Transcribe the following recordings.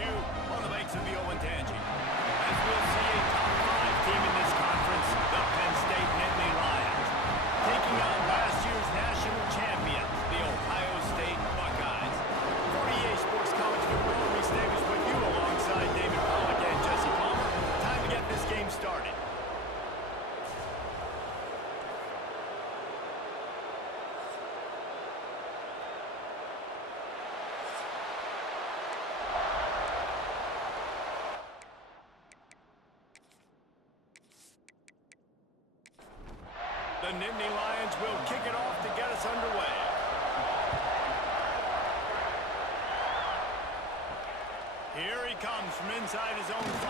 LSU on the banks of the Olentangy. As we'll see a top 5 team in this conference, the Penn State Nittany Lions, taking on last year's national champions, the Ohio State Buckeyes. For EA Sports College Football, Reese Davis with you alongside David Pollack and Jesse Palmer. Time to get this game started. The Nittany Lions will kick it off to get us underway. Here he comes from inside his own 5.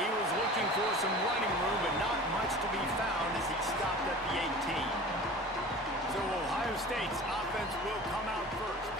He was looking for some running room, but not much to be found as he stopped at the 18. So Ohio State's offense will come out first.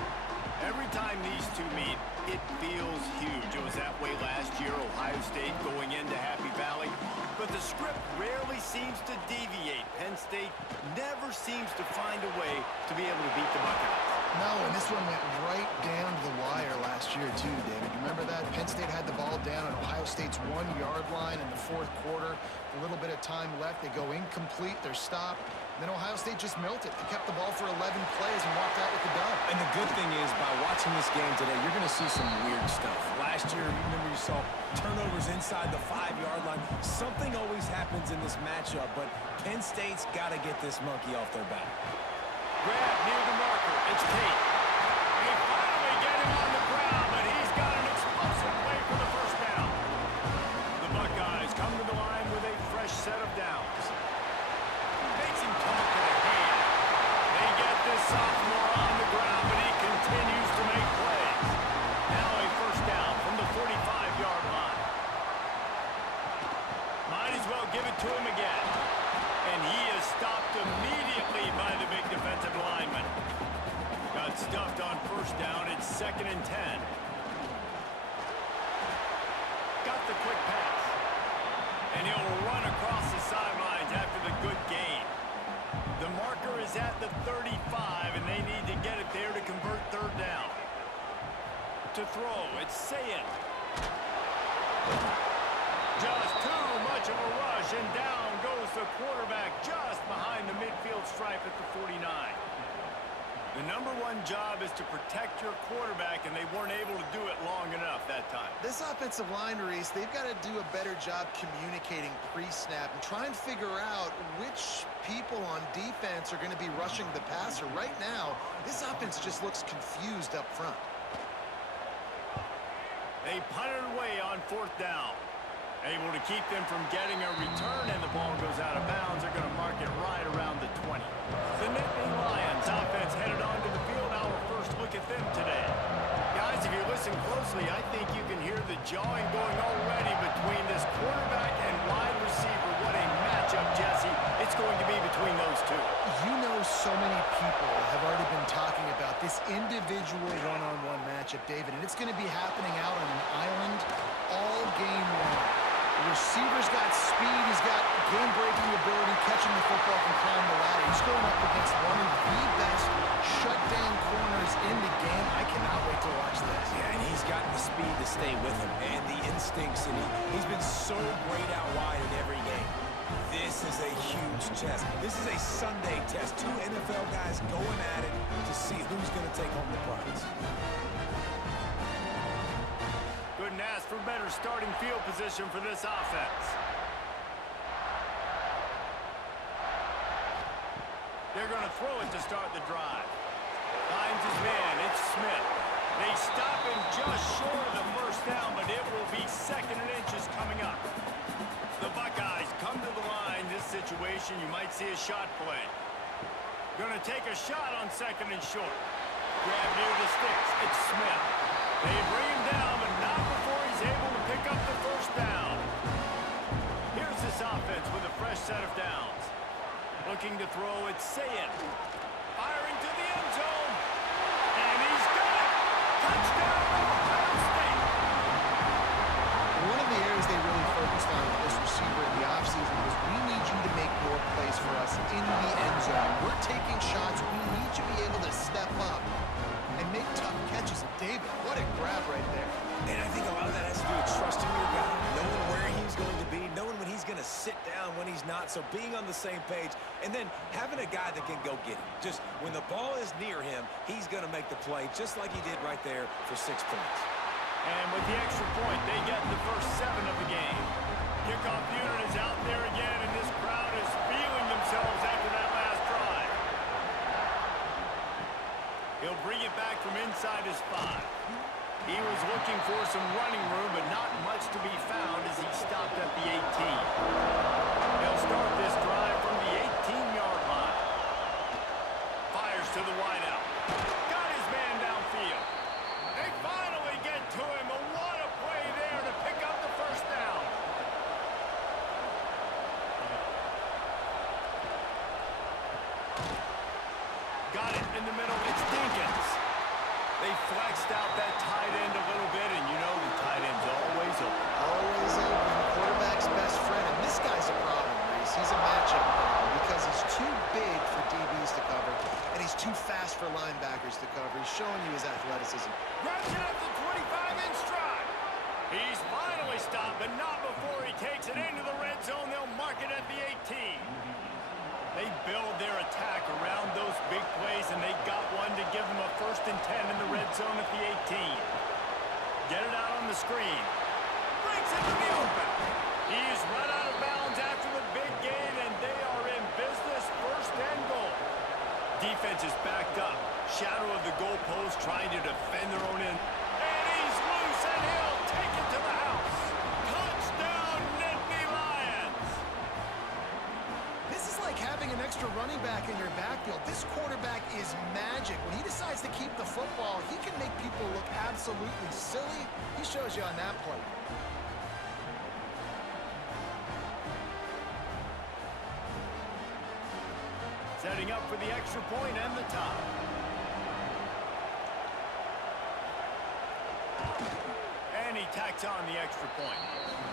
Every time these two meet, it feels huge. It was that way last year, Ohio State going into Happy Valley. But the script rarely seems to deviate. Penn State never seems to find a way to be able to beat the Buckeyes. No, and this one went right down to the wire last year, too, David. You remember that? Penn State had the ball down on Ohio State's 1-yard line in the 4th quarter. A little bit of time left. They go incomplete. They're stopped. Then Ohio State just melted. They kept the ball for 11 plays and walked out with the dub. And the good thing is, by watching this game today, you're going to see some weird stuff. Last year, you remember you saw turnovers inside the 5-yard line. Something always happens in this matchup, but Penn State's got to get this monkey off their back. Grab near the marker. It's Tate. They finally get him on the ground, but he's got an explosive play for the first down. The Buckeyes come to the line with a fresh set of downs. Makes him talk to the hand. They get this sophomore on the ground, but he continues to make plays. Now a first down from the 45-yard line. Might as well give it to him again. And he is stopped immediately by the big defensive lineman. Got stuffed on first down. It's 2nd and 10. Got the quick pass. And he'll run across the sidelines after the good gain. The marker is at the 35, and they need to get it there to convert 3rd down. To throw, it's Sayin. Just too much of a rush, and down goes the quarterback just behind the midfield stripe at the 49. The number 1 job is to protect your quarterback, and they weren't able to do it long enough that time. This offensive line, Reese, they've got to do a better job communicating pre-snap and try and figure out which people on defense are going to be rushing the passer. Right now, this offense just looks confused up front. They punt it away on 4th down. Able to keep them from getting a return, and the ball goes out of bounds. They're going to mark it right around the 20. The Nittany Lions offense headed onto the field. Our first look at them today. Guys, if you listen closely, I think you can hear the jawing going already between this quarterback and wide receiver. What a matchup, Jesse. It's going to be between those two. You know, so many people have already been talking about this individual one-on-one matchup, David, and it's going to be happening out on an island all game long. The receiver's got speed, he's got game-breaking ability, catching the football, can climb the ladder. He's going up against one of the best shutdown corners in the game. I cannot wait to watch this. Yeah, and he's got the speed to stay with him and the instincts, and he's been so great out wide in every game. This is a huge test. This is a Sunday test. 2 NFL guys going at it to see who's going to take home the prize. Couldn't ask for better starting field position for this offense. They're going to throw it to start the drive. Finds his man. It's Smith. They stop him just short of the first down, but it will be 2nd and inches coming up. The Buckeyes come to the line. This situation, you might see a shot play. Going to take a shot on 2nd and short. Grab near the sticks. It's Smith. They bring him down, but not before he's able to pick up the first down. Here's this offense with a fresh set of downs. Looking to throw, it's Sayin. Firing to the end zone. And he's got it. Touchdown, Ohio State. One of the areas they really focused on with this receiver in the offseason was we need you to make more plays for us in the end zone. We're taking shots. We need you to be able to step up and make tough catches. And David, what a grab right there. And down when he's not, so being on the same page and then having a guy that can go get him. Just when the ball is near him, he's going to make the play just like he did right there for 6 points. And with the extra point, they get the first 7 of the game. Kickoff unit is out there again, and this crowd is feeling themselves after that last drive. He'll bring it back from inside his 5. He was looking for some running room, but not much to be found as he stopped at the 18. He'll start this drive from the 18-yard line. Fires to the wideout. Got his man downfield. They finally get to him. A what a play there to pick up the first down. Got it in the middle. It's Dinkins. They flexed out that tight end a little bit, and you know the tight end's always open. Always open. Quarterback's best friend. And this guy's a problem, Reese. He's a matchup problem because he's too big for DBs to cover, and he's too fast for linebackers to cover. He's showing you his athleticism. Grabs it up to 25 in stride. He's finally stopped, but not before he takes it into the red zone. They'll mark it at the 18. They build their attack around those big plays, and they got one to give them a 1st and 10 in the red zone at the 18. Get it out on the screen. Brings it to the open. He's run out of bounds after the big gain, and they are in business, 1st and goal. Defense is backed up. Shadow of the goalpost trying to defend their own end. And he's loose, and he'll take it to the house. Touchdown, Nittany Lions. This is like having an extra running back in your backfield. This quarterback is magic. When he decides to keep the football, he can make people look absolutely silly. He shows you on that play. Setting up for the extra point and the top. And he tacks on the extra point.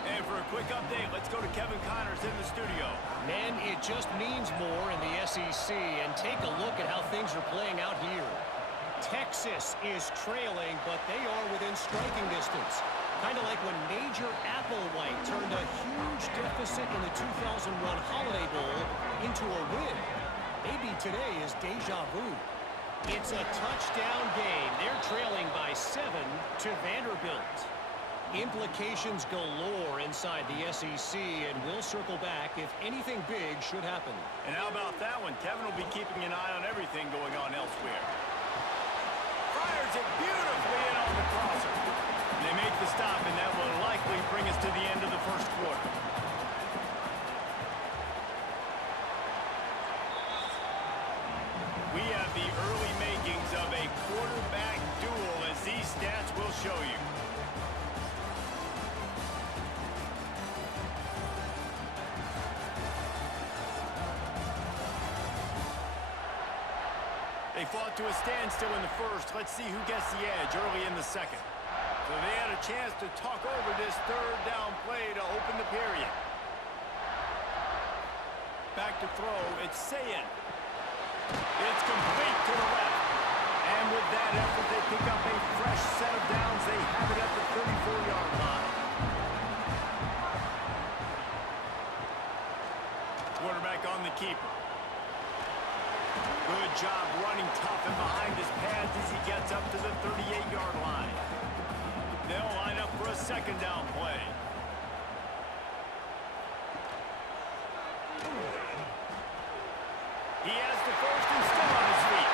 And for a quick update, let's go to Kevin Connors in the studio. Man, it just means more in the SEC, and take a look at how things are playing out here. Texas is trailing, but they are within striking distance. Kind of like when Major Applewhite turned a huge deficit in the 2001 Holiday Bowl into a win. Maybe today is deja vu. It's a touchdown game. They're trailing by 7 to Vanderbilt. Implications galore inside the SEC, and we'll circle back if anything big should happen. And how about that one? Kevin will be keeping an eye on everything going on elsewhere. Fires it beautifully in on the crosser. They make the stop, and that will likely bring us to the end of the first quarter. We have the early makings of a quarterback duel, as these stats will show you. They fought to a standstill in the first. Let's see who gets the edge early in the second. So they had a chance to talk over this 3rd down play to open the period. Back to throw. It's Sayin. It's complete to the left. And with that effort, they pick up a fresh set of downs. They have it at the 34-yard line. Quarterback on the keeper. Good job running tough and behind his pads as he gets up to the 38-yard line. They'll line up for a 2nd down play. He has the first and still on his feet.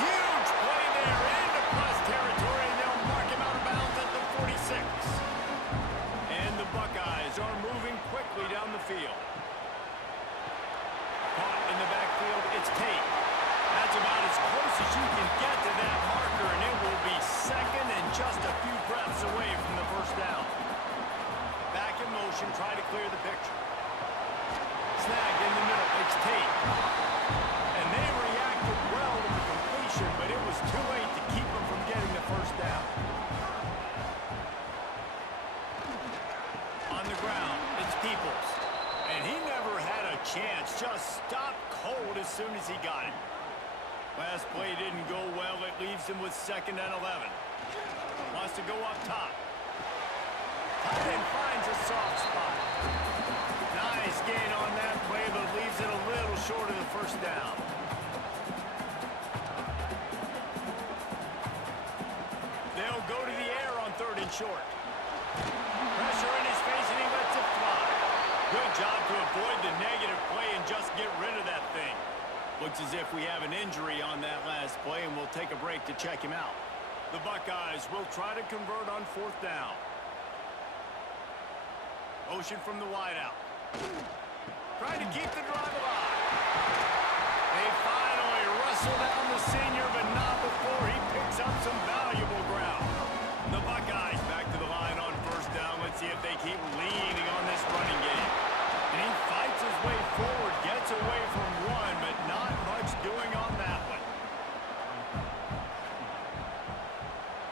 Huge play there into plus territory, and they'll mark him out of bounds at the 46. And the Buckeyes are moving quickly down the field. Caught in the backfield, it's Tate. That's about as close as you can get to that marker, and it will be 2nd and just a few breaths away from the 1st down. Back in motion, try to clear the picture. Snagged in the middle, it's Tate. And they reacted well to the completion, but it was too late to keep them from getting the 1st down. On the ground, it's Peoples. And he never had a chance, just stopped cold as soon as he got it. Last play didn't go well. It leaves him with 2nd and 11. Wants to go up top. Tight end finds a soft spot. Nice gain on down. They'll go to the air on 3rd and short. Pressure in his face, and he lets it fly. Good job to avoid the negative play and just get rid of that thing. Looks as if we have an injury on that last play, and we'll take a break to check him out. The Buckeyes will try to convert on 4th down. Motion from the wideout. Trying to keep the drive alive. They finally wrestle down the senior, but not before he picks up some valuable ground. The Buckeyes back to the line on 1st down. Let's see if they keep leaning on this running game. And he fights his way forward, gets away from one, but not much doing on that one.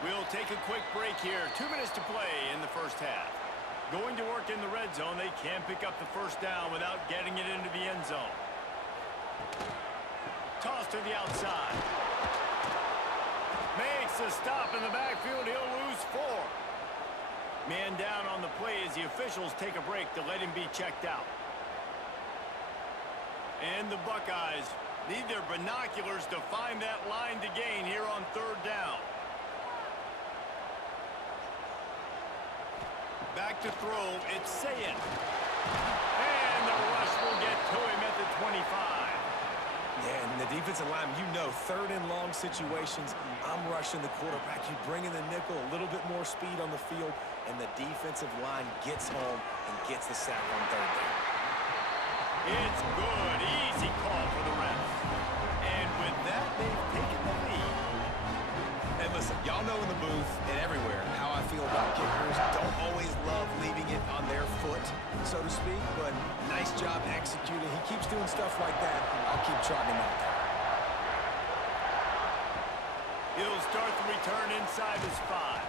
We'll take a quick break here. 2 minutes to play in the 1st half. Going to work in the red zone. They can't pick up the 1st down without getting it into the end zone. Toss to the outside. Makes a stop in the backfield. He'll lose 4. Man down on the play as the officials take a break to let him be checked out. And the Buckeyes need their binoculars to find that line to gain here on 3rd down. Back to throw, it's Sayin. And the rush will get to him at the 25. Yeah, and the defensive line, you know, 3rd and long situations, I'm rushing the quarterback. You bring in the nickel, a little bit more speed on the field, and the defensive line gets home and gets the sack on 3rd down. It's good, easy call for the refs. And with that, they've taken the lead. And listen, y'all know in the booth and everywhere how I feel about kickers. Don't always love leaving it on their foot, so to speak, but nice job executing. He keeps doing stuff like that. I'll keep trotting him out there. He'll start the return inside his 5.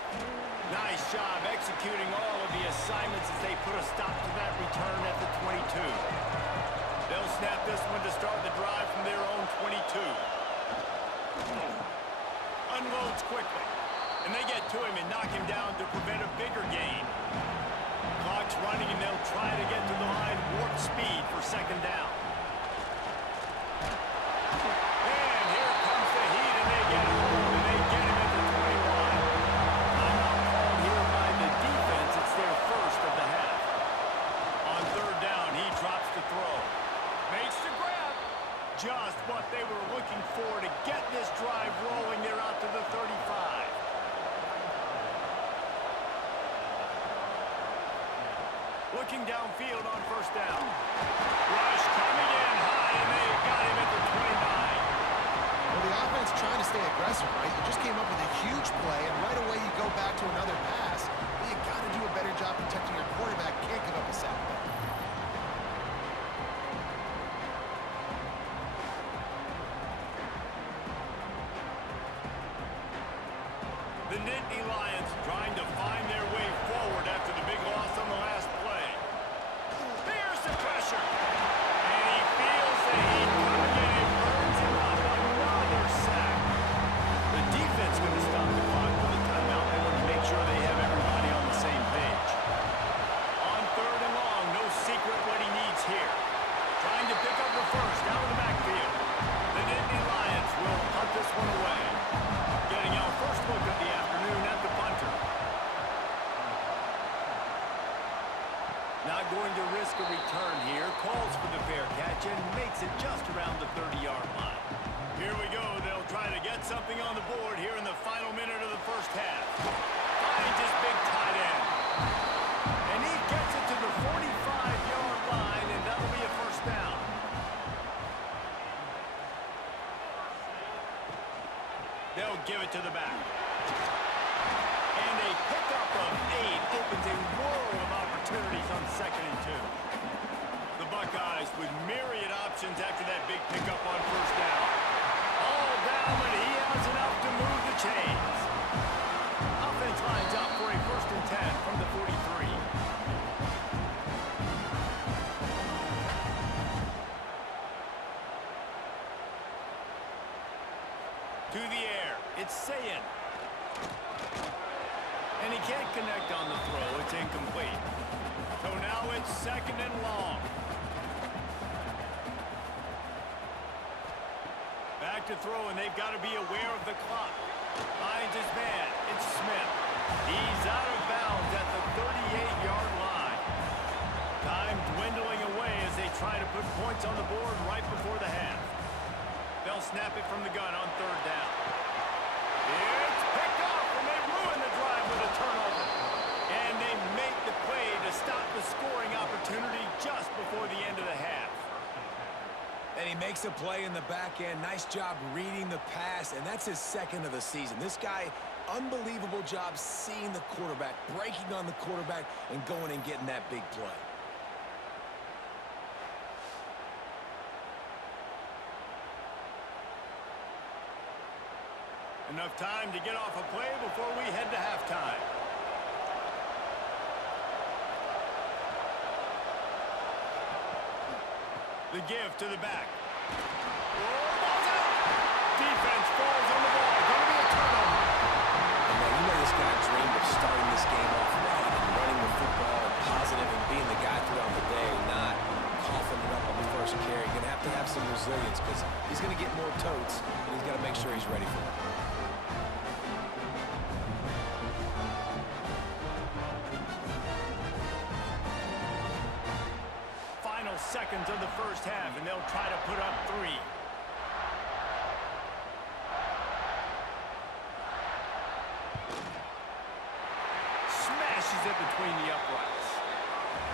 Nice job executing all of the assignments as they put a stop to that return at the 22. They'll snap this one to start the drive from their own 22. Unloads quickly, and they get to him and knock him down to prevent a bigger gain. Clock's running, and they'll try to get to the line warp speed for 2nd down. And here comes the heat, and they get home, and they get him at the 21. Timeout called here by the defense. It's their 1st of the half. On 3rd down, he drops the throw. Makes the grab. Just what they were looking for to get this drive rolling. They're out to the 35. Looking downfield on 1st down. Rush coming in high, and they got him at the 29. Well, the offense trying to stay aggressive, right? You just came up with a huge play, and right away you go back to another pass. But you got to do a better job protecting your quarterback. Can't give up a sack. The Nittany Lions trying to find their way forward after the big loss on the last play. There's the pressure. And he feels the heat coming in and burns him up. Another sack. The defense going to stop the clock with a timeout. They want to make sure they have everybody on the same page. On 3rd and long, no secret what he needs here. Trying to pick up the 1st out of the backfield. The Nittany Lions will punt this one away. Getting our first look of the afternoon at the punter. Not going to risk a return here. Calls for the fair catch and makes it just around the 30-yard line. Here we go. They'll try to get something on the board here in the final minute of the 1st half. Finds his big tight end. And he gets it to the 45-yard line, and that'll be a 1st down. They'll give it to the back. And a pickup of 8 opens a world of opportunities on 2nd and 2. The Buckeyes with myriad options after that big pickup on 1st down. All down, but he has enough to move the chains. Offense lines up for a 1st and 10 from the 43. To the air, it's Sayin. And he can't connect on the throw, it's incomplete. So now it's 2nd and long. to throw, and they've got to be aware of the clock. Finds his man. It's Smith. He's out of bounds at the 38-yard line. Time dwindling away as they try to put points on the board right before the half. They'll snap it from the gun on third down. It's picked off, and they ruin the drive with a turnover. And they make the play to stop the scoring opportunity just before the end of the half. And he makes a play in the back end. Nice job reading the pass, and that's his second of the season. This guy, unbelievable job seeing the quarterback, breaking on the quarterback, and going and getting that big play. Enough time to get off a play before we head to halftime. The give to the back. Oh, ball's out! Defense falls on the ball. Going to be a turnover. And now, you know this guy dreamed of starting this game off right and running the football and positive and being the guy throughout the day, not coughing it up on the first carry. You're going to have some resilience because he's going to get more totes, and he's got to make sure he's ready for it. Seconds of the first half, and they'll try to put up 3. Smashes it between the uprights.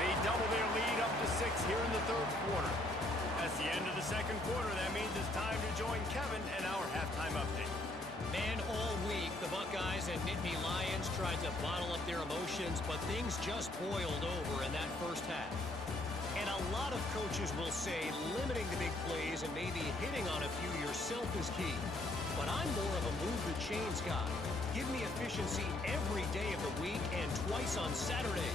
They double their lead up to 6 here in the third quarter. That's the end of the second quarter. That means it's time to join Kevin and our halftime update. Man, all week, the Buckeyes and Nittany Lions tried to bottle up their emotions, but things just boiled over in that first half. And a lot of coaches will say limiting the big plays and maybe hitting on a few yourself is key. But I'm more of a move-the-chains guy. Give me efficiency every day of the week and twice on Saturday.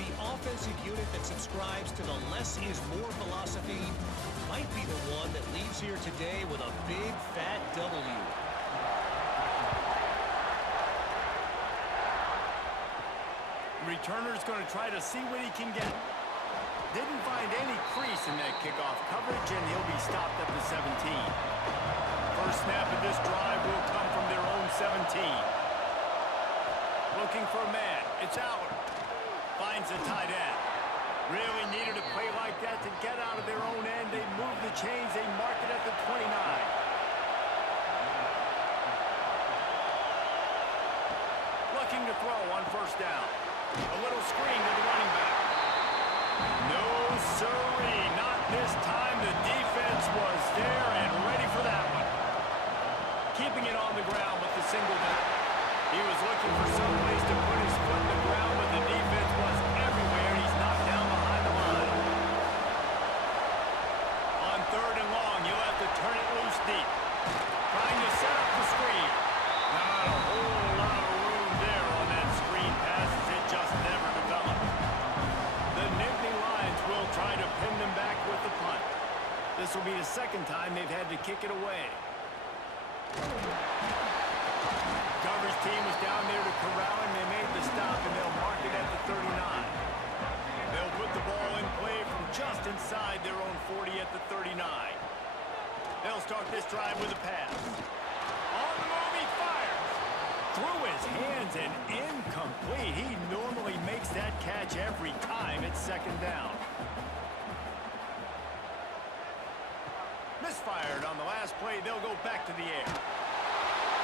The offensive unit that subscribes to the less is more philosophy might be the one that leaves here today with a big, fat W. Returner's going to try to see what he can get. Didn't find any crease in that kickoff coverage, and he'll be stopped at the 17. First snap of this drive will come from their own 17. Looking for a man. It's Allard. Finds a tight end. Really needed a play like that to get out of their own end. They move the chains. They mark it at the 29. Looking to throw on first down. A little screen to the running back. No, sirree, not this time. The defense was there and ready for that one. Keeping it on the ground with the single down. He was looking for some place to put his foot in the ground, but the defense was everywhere, and he's knocked down behind the line. On third and long, you'll have to turn it loose deep. Trying to set up the screen. Not a whole lot of room there on that screen pass as it just never developed. The Nittany Lions will try to pin them back with the punt. This will be the second time they've had to kick it away. Coverage team was down there to corral him. They made the stop, and they'll mark it at the 39. They'll put the ball in play from just inside their own 40 at the 39. They'll start this drive with a pass. On the move, he fires. Through his hands and incomplete. He normally makes that catch every time. It's second down. Misfired on the last play. They'll go back to the air.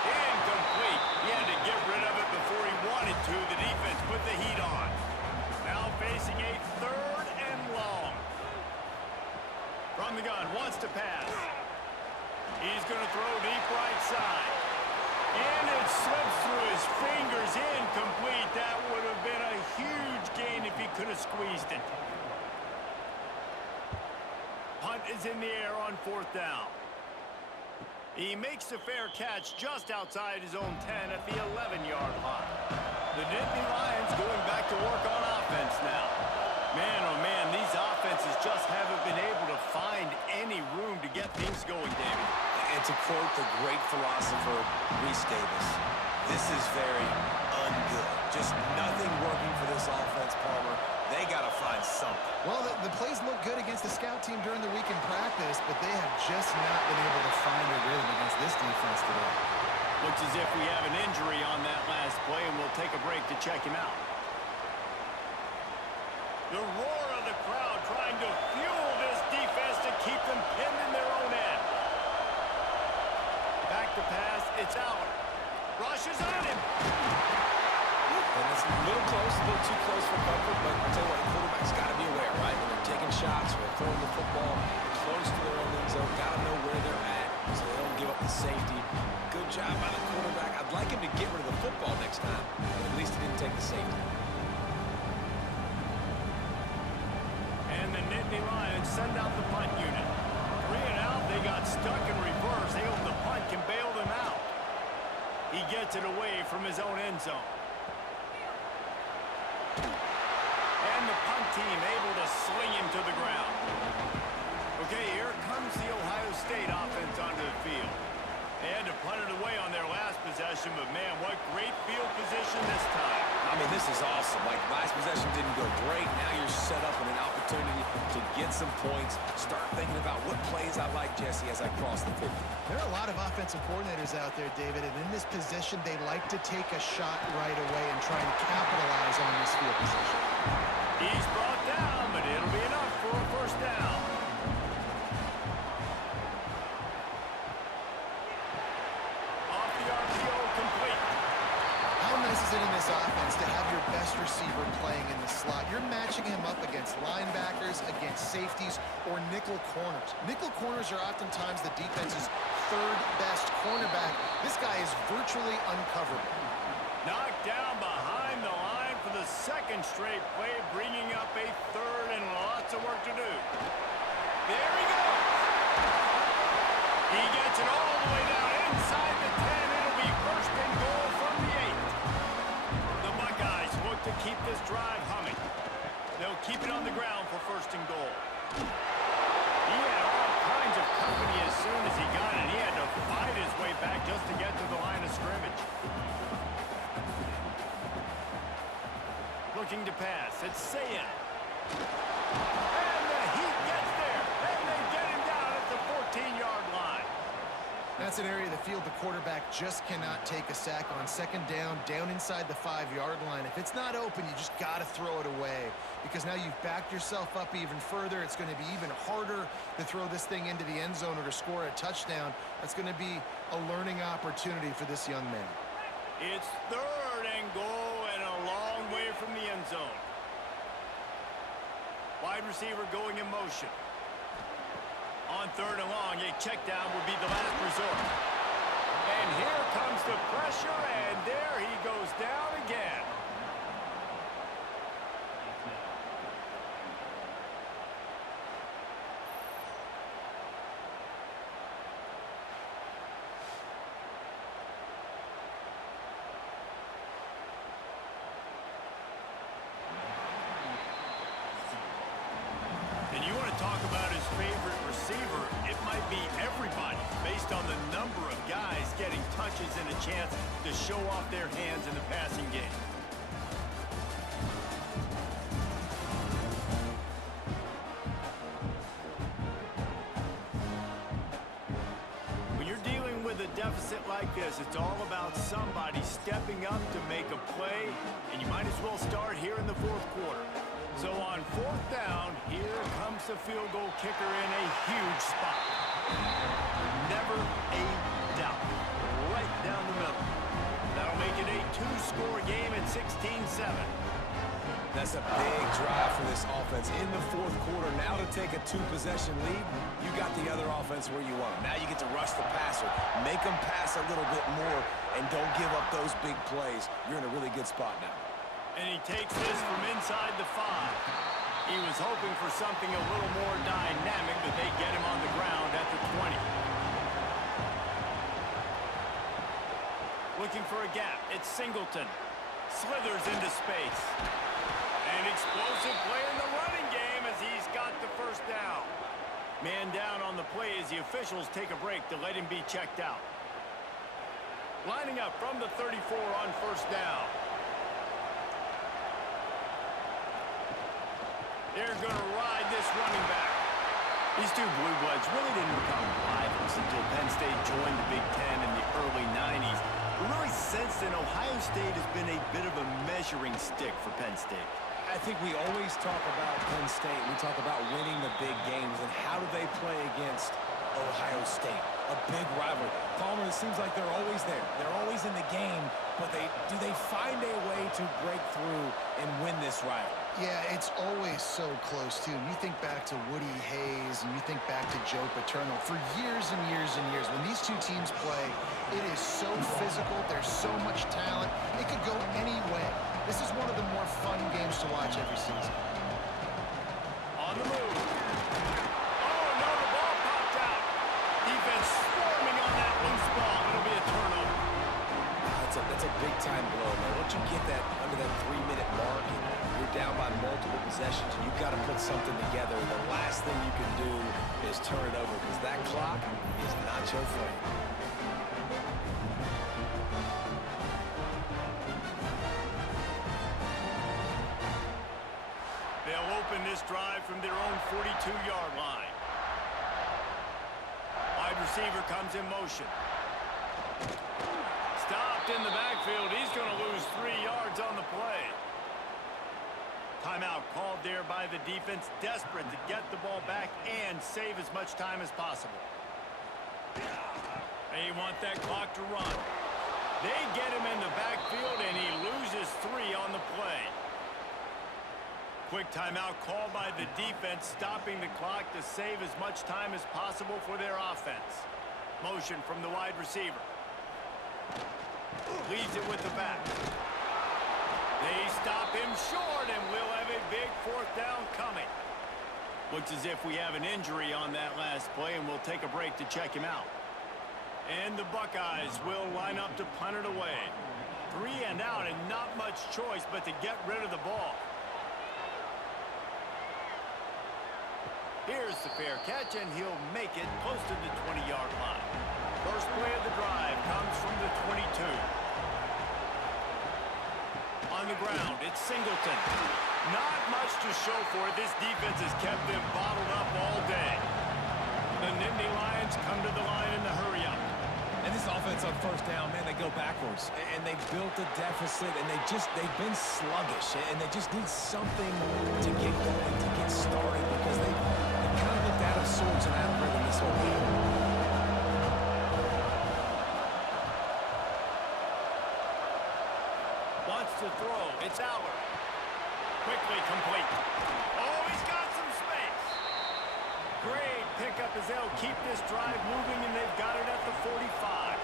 Incomplete. He had to get rid of it before he wanted to. The defense put the heat on. Now facing a third and long. From the gun, wants to pass. He's going to throw deep right side. And it slips through his fingers. Incomplete. That would have been a huge gain if he could have squeezed it. Punt is in the air on fourth down. He makes the fair catch just outside his own 10 at the 11-yard line. The Nittany Lions going back to work on offense now. Man, oh man, these offenses just haven't been able to find any room to get things going, David. And to quote the great philosopher, Reese Davis, this is very done good. Just nothing working for this offense, Palmer. They got to find something. Well, the plays look good against the scout team during the week in practice, but they have just not been able to find a rhythm against this defense today. Looks as if we have an injury on that last play, and we'll take a break to check him out. The roar of the crowd trying to fuel this defense to keep them pinned in their own end. Back to pass, it's Allen. Rushes on him. And it's a little close, a little too close for comfort, but I'll tell you what, the quarterback's got to be aware, right? When they're taking shots or they're throwing the football close to their own end zone, got to know where they're at so they don't give up the safety. Good job by the quarterback. I'd like him to get rid of the football next time, but at least he didn't take the safety. And the Nittany Lions send out the punt unit. 3 and out, they got stuck in reverse. They hope the punt can bail them out. He gets it away from his own end zone. And the punt team able to sling him to the ground. Okay, here comes the Ohio State offense onto the field. They had to punt it away on their last possession, but man, what great field position this time. I mean, this is awesome. Like, last possession didn't go great. Now you're set up in an opportunity to get some points. Start thinking about what plays I like, Jesse, as I cross the 50. There are a lot of offensive coordinators out there, David, and in this position, they like to take a shot right away and try and capitalize on this field position. He's brought down, but it'll be enough for a first down. Off the RPO, complete. How nice is it in this offense to have your best receiver playing in the slot? You're matching him up against linebackers, against safeties, or nickel corners. Nickel corners are oftentimes the defense's third best cornerback. This guy is virtually uncoverable. Knocked down behind the line for the second straight play, bringing up a third and lots of work to do. There he goes. He gets it all the way down inside the 10. It'll be first and goal from the 8. The Buckeyes look to keep this drive humming. They'll keep it on the ground for first and goal. He had all kinds of company as soon as he got it. He had to fight his way back just to get to the line of scrimmage. Looking to pass. It's Sayed. And the Heat gets there. And they get him down at the 14-yard line. That's an area of the field the quarterback just cannot take a sack on. Second down, down inside the 5-yard line. If it's not open, you just got to throw it away because now you've backed yourself up even further. It's going to be even harder to throw this thing into the end zone or to score a touchdown. That's going to be a learning opportunity for this young man. It's third and goal and a long way from the end zone. Wide receiver going in motion. On third and long, a check down would be the last resort. And here comes the pressure, and there he goes down again. And you want to talk about his favorite receiver, it might be everybody based on the number of guys getting touches and a chance to show off their hands in the passing game. When you're dealing with a deficit like this, it's all about somebody stepping up to make a play, and you might as well start here in the fourth quarter. So on fourth down, here comes the field goal kicker in a huge spot. Never a doubt. Right down the middle. That'll make it a 2-score game at 16-7. That's a big drive for this offense in the fourth quarter. Now to take a 2-possession lead, you got the other offense where you want them. Now you get to rush the passer, make them pass a little bit more, and don't give up those big plays. You're in a really good spot now. And he takes this from inside the 5. He was hoping for something a little more dynamic, but they get him on the ground at the 20. Looking for a gap. It's Singleton. Slithers into space. An explosive play in the running game as he's got the first down. Man down on the play as the officials take a break to let him be checked out. Lining up from the 34 on first down. They're going to ride this running back. These two Blue Bloods really didn't become rivals until Penn State joined the Big Ten in the early 90s. But really, since then, Ohio State has been a bit of a measuring stick for Penn State. I think we always talk about Penn State. We talk about winning the big games, and how do they play against Ohio State? A big rivalry. Palmer, it seems like they're always there. They're always in the game, but do they find a way to break through and win this rivalry? Yeah, it's always so close, too. And you think back to Woody Hayes and you think back to Joe Paterno. For years and years and years, when these two teams play, it is so physical. There's so much talent. It could go any way. This is one of the more fun games to watch every season. On the move. Oh, no, the ball popped out. Defense swarming on that loose ball. It'll be a turnover. That's a big-time blow, man. Once you get that under that 3-minute mark, and you're down by multiple possessions, you've got to put something together. The last thing you can do is turn it over, because that clock is not your friend. They'll open this drive from their own 42-yard line. Wide receiver comes in motion. Stopped in the backfield. He's going to lose 3 yards on the play. Timeout called there by the defense, desperate to get the ball back and save as much time as possible. They want that clock to run. They get him in the backfield, and he loses 3 on the play. Quick timeout called by the defense, stopping the clock to save as much time as possible for their offense. Motion from the wide receiver. Leads it with the back. They stop him short, and we'll have a big 4th down coming. Looks as if we have an injury on that last play, and we'll take a break to check him out. And the Buckeyes will line up to punt it away. 3 and out, and not much choice but to get rid of the ball. Here's the fair catch, and he'll make it close to the 20-yard line. First play of the drive comes from the 22. On the ground, it's Singleton. Not much to show for it. This defense has kept them bottled up all day. The Nittany Lions come to the line in the hurry-up. And this offense on 1st down, man, they go backwards. And they built a deficit, and they've been sluggish. And they just need something to get going, to get started, because they kind of looked out of sorts and out of rhythm this whole game. Wants to throw. It's Allard. Quickly complete. Oh, he's got some space. Great pickup as they'll keep this drive moving, and they've got it at the 45.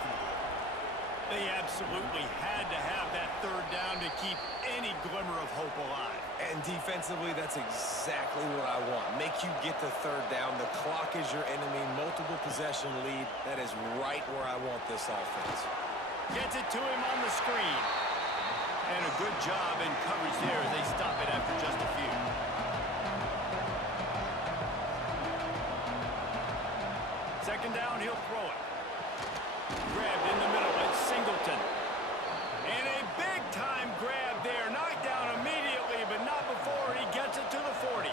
They absolutely had to have that 3rd down to keep any glimmer of hope alive. And defensively, that's exactly what I want. Make you get the 3rd down. The clock is your enemy. Multiple possession lead. That is right where I want this offense. Gets it to him on the screen. And a good job in coverage there as they stop it after just a few. Second down, he'll throw it. Grabbed in the middle, it's Singleton. And a big-time grab there. Knocked down immediately, but not before he gets it to the 40.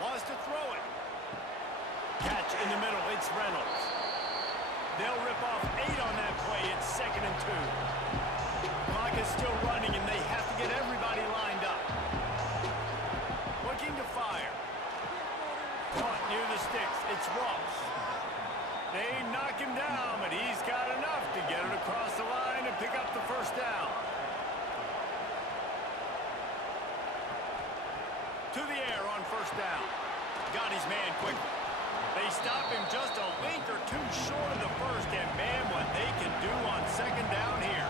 Wants to throw it. Catch in the middle, it's Reynolds. They'll rip off 8 on that play. It's 2nd and 2. Clock is still running, and they have to get everybody lined up. Looking to fire. Caught near the sticks. It's Ross. They knock him down, but he's got enough to get it across the line and pick up the 1st down. To the air on 1st down. Got his man quickly. They stop him just a link or 2 short of the 1st, and man, what they can do on 2nd down here.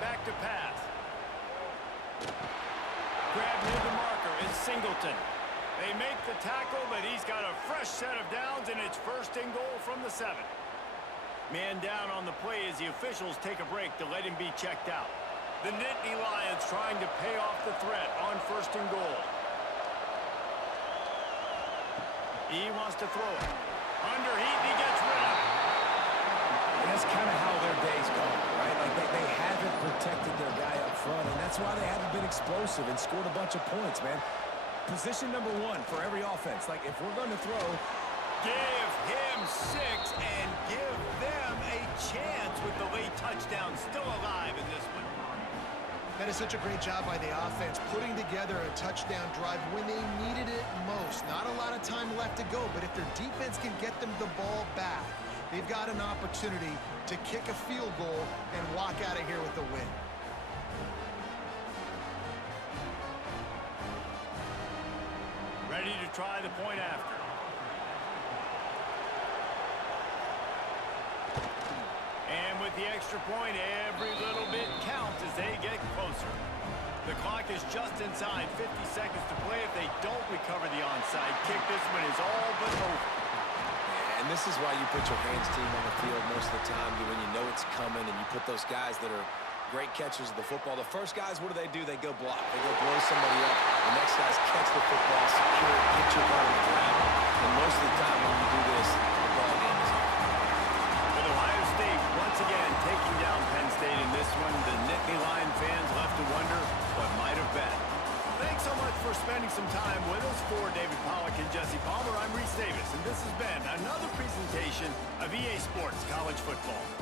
Back to pass. Grab near the marker is Singleton. They make the tackle, but he's got a fresh set of downs, and it's 1st and goal from the 7. Man down on the play as the officials take a break to let him be checked out. The Nittany Lions trying to pay off the threat on 1st and goal. He wants to throw it. Under heat, he gets rid of it. that's kind of how their day's gone, right? Like they haven't protected their guy up front, and that's why they haven't been explosive and scored a bunch of points, man. Position number one for every offense. Like, if we're going to throw, Give him 6 and give them a chance with the late touchdown still alive in this one. That is such a great job by the offense, putting together a touchdown drive when they needed it most. Not a lot of time left to go, but if their defense can get them the ball back, they've got an opportunity to kick a field goal and walk out of here with a win. Ready to try the point after. And with the extra point, every little bit counts as they get closer. The clock is just inside 50 seconds to play. If they don't recover the onside kick, this one is all but over. and this is why you put your hands team on the field most of the time, when you know it's coming, and you put those guys that are great catchers of the football. The first guys, what do? They go block. They go blow somebody up. The next guys catch the football, secure it, get your ball on the ground. And most of the time when you do this, the ball game is over. With Ohio State once again taking down Penn State in this one, the Nittany Lion fans left to wonder what might have been. Thanks so much for spending some time with us. For David Pollack and Jesse Palmer, I'm Reese Davis, and this has been another presentation of EA Sports College Football.